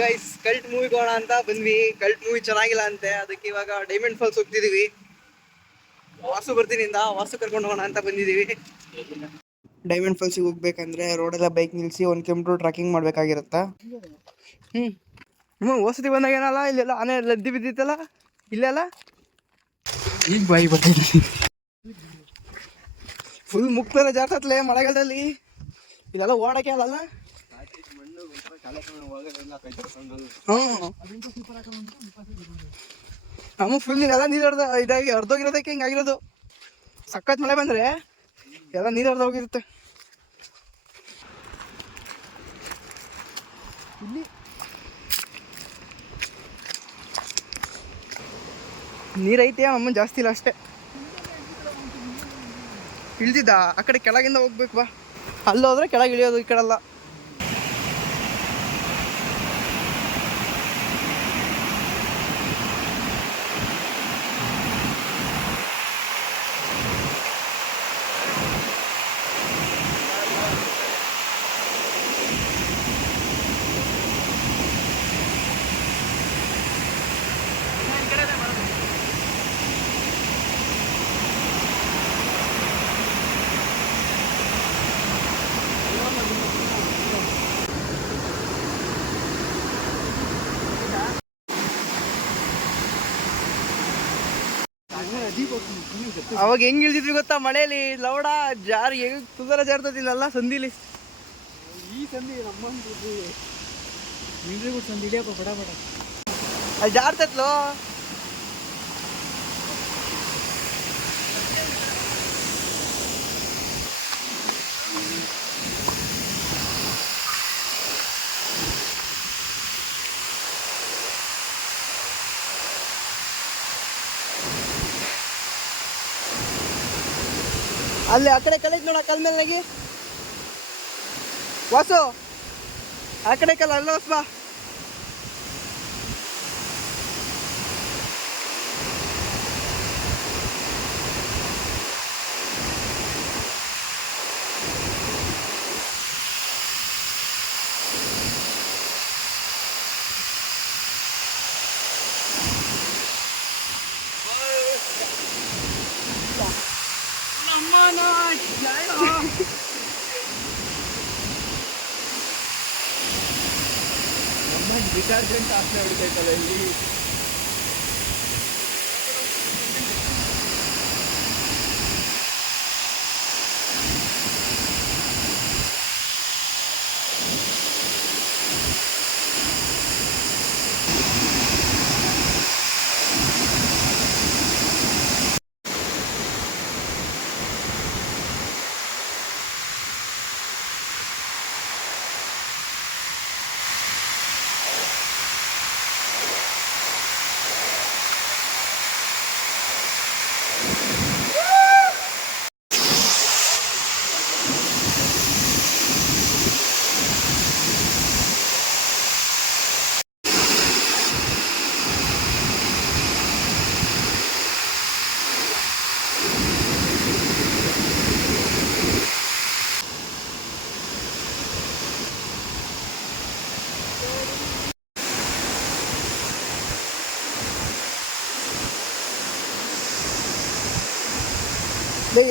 Guys, cult ಮೂವಿಗೆ ಹೋಗೋಣ ಅಂತ ಬಂದ್ವಿ. ಕಲ್ಟ್ ಮೂವಿ ಚೆನ್ನಾಗಿಲ್ಲ ಅಂತೆ, ಅದಕ್ಕೆ ಇವಾಗ ಡೈಮಂಡ್ ಫಾಲ್ಸ್ ಹೋಗ್ತಿದೀವಿ. ವಾಸು ಬರ್ತೀನಿಂದ ವಾಸು ಕರ್ಕೊಂಡು ಹೋಗೋಣ ಅಂತ ಬಂದಿದೀವಿ. ಡೈಮಂಡ್ ಫಾಲ್ಸಿಗೆ ಹೋಗ್ಬೇಕಂದ್ರೆ ರೋಡೆಲ್ಲ ಬೈಕ್ ನಿಲ್ಸಿ 1 ಕಿಲೋಮೀಟರ್ ಟ್ರೆಕ್ಕಿಂಗ್ ಮಾಡ್ಬೇಕಾಗಿರುತ್ತಾ. ವಸತಿ ಬಂದಾಗ ಏನಲ್ಲ, ಇಲ್ಲೆಲ್ಲ ಆನೆ ಲದ್ದಿ ಬಿದ್ದಿತ್ತಲ್ಲ, ಇಲ್ಲೆಲ್ಲ ಈಗ ಬಾಯಿ ಬರ್ತೀನಿ. ಫುಲ್ ಮುಕ್ತರ ಜಾರ್ತತ್ಲೆ ಮಳೆಗಾಲದಲ್ಲಿ. ಇದೆಲ್ಲ ಓಡಕ್ಕೆ ಅಲ್ಲ. ನಮ್ಮ ಫುಲ್ ಎಲ್ಲ ನೀರು ಇದಾಗಿ ಅರ್ಧೋಗಿರೋದಕ್ಕೆ ಹಿಂಗಾಗಿರೋದು. ಸಖತ್ ಮಳೆ ಬಂದ್ರೆ ಎಲ್ಲ ನೀರು ಅರ್ಧೋಗಿರುತ್ತೆ. ಇಲ್ಲಿ ನೀರೈತೆ, ಅಮ್ಮನ್ ಜಾಸ್ತಿ ಇಲ್ಲ ಅಷ್ಟೇ. ಇಳ್ದಿದ್ದ ಆ ಕಡೆ ಕೆಳಗಿಂದ ಹೋಗ್ಬೇಕು ಬಾ. ಅಲ್ಲೋದ್ರೆ ಕೆಳಗೆ ಇಳಿಯೋದು, ಈ ಕಡೆಲ್ಲ. ಅವಾಗ ಹೆಂಗ್ ಇಳ್ದಿದ್ವಿ ಗೊತ್ತಾ, ಮಳೆಯಲ್ಲಿ ಲೌಡ ಜಾರಿ ಹೆಂಗ್ ತುದರ ಜಾರ್ತದಿಲ್ಲ ಸಂದಿಲಿ. ಈ ಸಂದಿ ನಮ್ಮ ಸಂದಿ ಹಿಡಿಯಪ್ಪ ಬಡ ಬಡ ಅಲ್ಲಿ ಜಾರ್ತತ್ಲೋ. ಅಲ್ಲಿ ಆ ಕಡೆ ಕಲಿತ್ ನೋಡ, ಕಲ್ ಮೇಲೆ ನಗಿ ವಾಸು, ಆ ಕಡೆ ಕಲ್ಲ ಅಲ್ಲ ಹೊಸ ಬಾ. ಡಿಟರ್ಜೆಂಟ್ ಆಸೆ ಹೊಡಿತೈತಲ್ಲ ಇಲ್ಲಿ.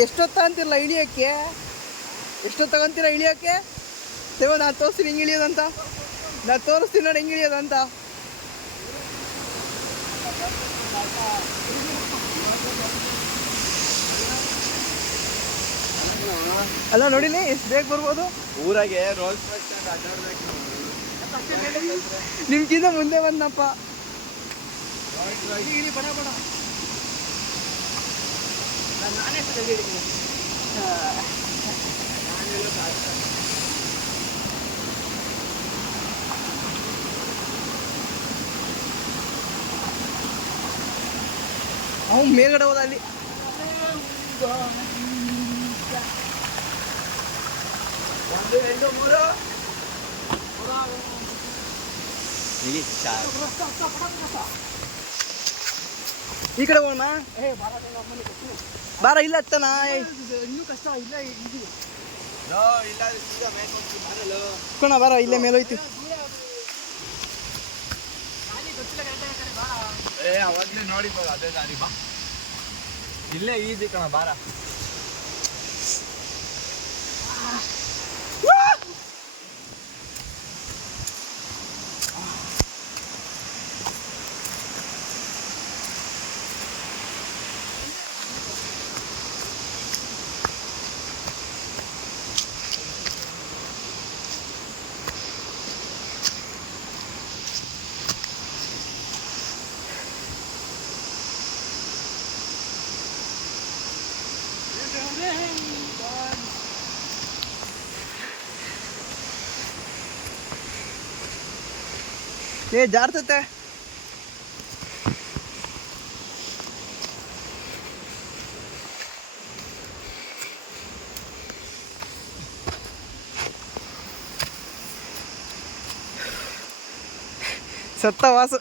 ಎಷ್ಟೊತ್ತ ಅಂತಿರಲ್ಲ ಇಳಿಯೋಕ್ಕೆ, ಎಷ್ಟೊತ್ತು ತಗೊಂತೀರ ಇಳಿಯೋಕ್ಕೆ? ದೇವ ನಾನು ತೋರಿಸ್ತೀನಿ ಹೆಂಗೆ ಇಳಿಯೋದಂತ, ನಾನು ತೋರಿಸ್ತೀನಿ ನೋಡಿ ಹೆಂಗೆ ಇಳಿಯೋದಂತ. ಅಲ್ಲ ನೋಡಿಲಿ ಎಷ್ಟು ಬೇಗ ಬರ್ಬೋದು. ಊರಾಗೆ ರೋಲ್ಸ್ ನಿಮ್ಗಿಂತ ಮುಂದೆ ಬಂದಪ್ಪ. ಬಡ ಬಡ ನಾನೇ ಹಿಡಿತೀನಿ. ಅವನು ಮೇಲ್ಗಡೆ ಹೋದ ಅಲ್ಲಿ. ಈ ಕಡೆ ಹೋಗೋಣ. ಬಾರ ಇಲ್ಲ ಹತ್ತನ, ಇನ್ನೂ ಕಷ್ಟ ಇಲ್ಲ. ಇಲ್ಲ ಬಾರ ಇಲ್ಲೇ ಮೇಲೋಯ್ತು. ಅವಾಗ್ಲೇ ನೋಡಿ ಬರ ಅದೇ ದಾರಿ ಬಾ. ಇಲ್ಲೇ ಈಜಿ ಕಣ ಬಾರ. ಜಾರ್ತತೆ. ಸತ್ತ ವಾಸು.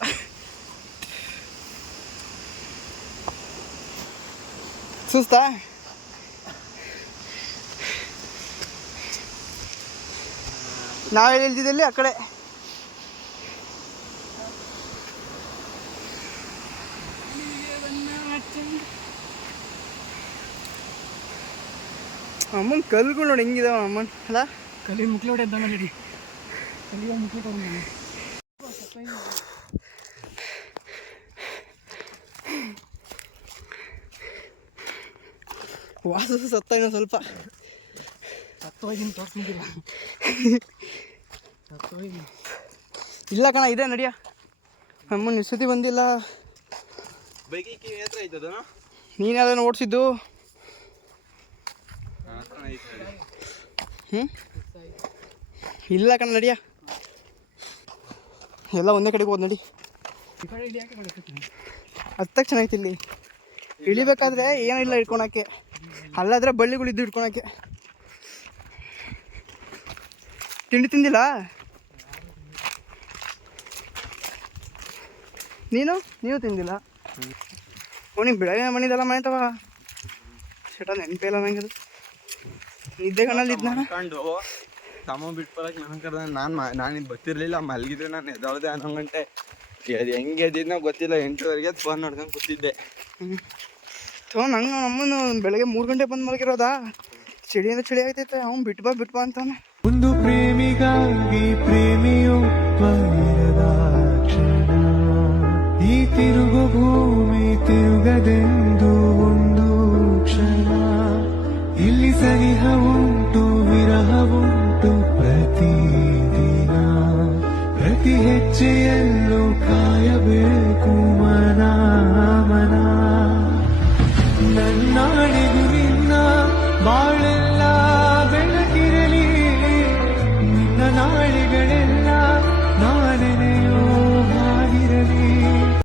ಸುಸ್ತಾ? ನಾವೆಲ್ಲಿ ಇಲ್ದಿದ್ದಲ್ಲಿ ಆ ಕಡೆ. ಅಮ್ಮನ ಕಲ್ಗಳು ನೋಡಿ ಹೆಂಗಿದಾವ ಅಮ್ಮನ್ ಅಲ್ಲ. ಕಲಿ ಮುಕ್ಲೋಡೆ ಇದ್ದಂಗ ನಡಿ. ಕಲಿಯ ಮುಕ್ಲು ತಗೊಂಡು ವಾಸ ಸತ್ತ ಇನ್ನೂ ಸ್ವಲ್ಪ. ಸತ್ತೋಗಿನ ತೋರಿಸ್ತಿಲ್ಲ. ಸತ್ತೋಗಿ ಇಲ್ಲ ಕಣ, ಇದೆ ನಡಿಯ. ಅಮ್ಮನ ಇಸತಿ ಬಂದಿಲ್ಲ. ಬೈಕಿಗೆ ಹತ್ರ ಐತದ. ನೀನು ಓಡಿಸಿದ್ದು. ಇಲ್ಲ ಕಣ ನಡಿಯ. ಎಲ್ಲ ಒಂದೇ ಕಡೆಗೆ ಹೋದ್ ನಡಿ. ಹತ್ತಕ್ಕೆ ಚೆನ್ನಾಗಿತ್ತು. ಇಲ್ಲಿ ಇಳಿಬೇಕಾದ್ರೆ ಏನಿಲ್ಲ ಇಟ್ಕೊಳಕ್ಕೆ, ಅಲ್ಲಾದ್ರೆ ಬಳ್ಳಿಗಳಿದ್ದು ಇಟ್ಕೊಳಕ್ಕೆ. ತಿಂಡಿ ತಿಂದಿಲ್ಲ ನೀನು ತಿಂದಿಲ್ಲ. ನಿಂಗೆ ಬೆಳಗ್ಗೆ ಮಣಿದಲ್ಲ ಮನೆತವ ಸೇಟ ನೆನಪೇ ಇಲ್ಲ ನಂಗೆ. ನಿದ್ದೆ ಕಣ್ಣಲ್ಲಿ ಇದ್ನ ಕಂಡು ತಮ್ಮ ಬಿಟ್ಬರಕ್ಕೆ ನಾನು ಕರೆದ. ನಾನಿದು ಗೊತ್ತಿರಲಿಲ್ಲ, ಮಲಗಿದ್ರೆ ನಾನು ಎದೊಳ್ದೆ 11 ಗಂಟೆ. ಅದು ಹೆಂಗೆ ಎದ್ದಿದ್ನೋ ಗೊತ್ತಿಲ್ಲ. 8 ಗಂಟೆಗೆ ಫೋನ್ ನೋಡ್ಕೊಂಡು ಕೂತಿದ್ದೆ. ನಂಗೆ ನಮ್ಮನ್ನು ಬೆಳಗ್ಗೆ 3 ಗಂಟೆ ಬಂದು ಮಲಗಿರೋದಾ. ಚಳಿ ಅಂದ್ರೆ ಚಳಿ ಆಗ್ತೈತೆ. ಅವ್ನು ಬಿಟ್ಬಾ ಅಂತಾನೆ. ಒಂದು ಪ್ರೇಮಿಗಾಗಿ ಪ್ರೇಮಿಯೊಬ್ಬ ಇರದ ಕ್ಷಣ, ಈ ತಿರುಗು ಭೂಮಿ ತಿರುಗದೆಂದು ಒಂದು ಕ್ಷಣ. ಇಲ್ಲಿ ಸನಿಹ ಉಂಟು ವಿರಹ ಉಂಟು ಪ್ರತಿದಿನ. ಪ್ರತಿ ಹೆಜ್ಜೆಯಲ್ಲೂ ಕಾಯಬೇಕು ಮನ. ನನ್ನಾಡಿಗೂ ನಿನ್ನ ಬಾಳೆ